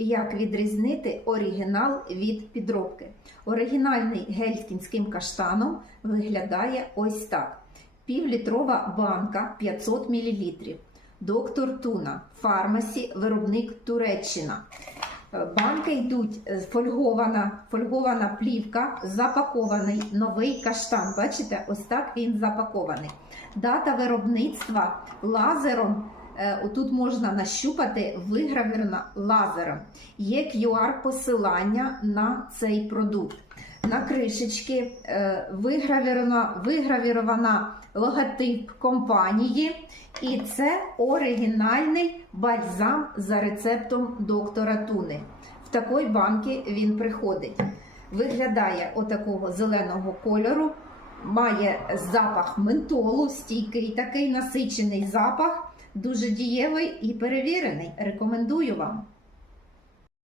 Як відрізнити оригінал від підробки? Оригінальний гель з кінським каштаном виглядає ось так: півлітрова банка 500 мл. Доктор Туна, фармасі, виробник Туреччина. Е, Банки йдуть е, фольгована, фольгована плівка, запакований новий каштан. Бачите, ось так він запакований. Дата виробництва лазером. Е, Отут можна нащупати вигравірна лазером. Є QR-посилання на цей продукт. На кришечки е, вигравірована логотип компанії, і це оригінальний бальзам за рецептом доктора Туни. В такої банки він приходить. Виглядає отакого зеленого кольору, має запах ментолу, стійкий такий насичений запах, дуже дієвий і перевірений. Рекомендую вам.